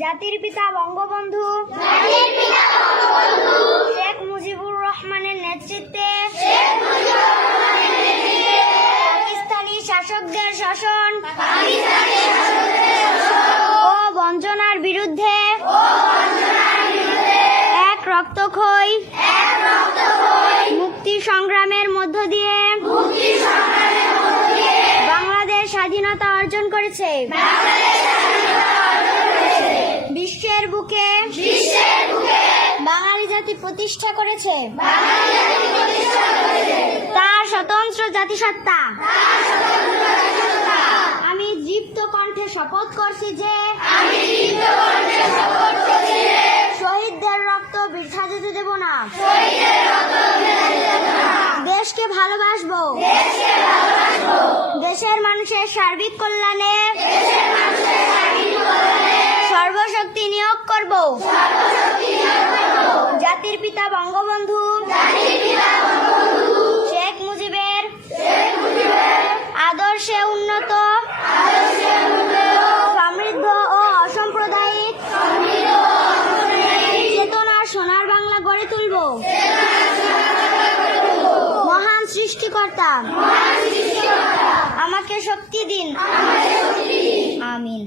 জাতির পিতা বঙ্গবন্ধু শেখ মুজিবুর রহমানের নেতৃত্বে পাকিস্তানি শাসকদের শাসন ও বঞ্চনার বিরুদ্ধে এক রক্তক্ষয়ী মুক্তি সংগ্রামের মধ্য দিয়ে বাংলাদেশ স্বাধীনতা অর্জন করেছে। বিশ্বের বুকে বাঙালি জাতি প্রতিষ্ঠা করেছে তার স্বতন্ত্র জাতিসত্তা। আমি দীপ্ত কণ্ঠে শপথ করছি যে শহীদদের রক্ত বৃথা যেতে দেব না। দেশকে ভালোবাসবো, দেশের মানুষের সার্বিক কল্যাণে সর্বশক্তি নিয়োগ করব। জাতির পিতা বঙ্গবন্ধু শেখ মুজিবের আদর্শে উন্নত, সমৃদ্ধ ও অসাম্প্রদায়িক চেতনার সোনার বাংলা গড়ে তুলব। মহান সৃষ্টিকর্তা আমাকে শক্তি দিন। আমিন।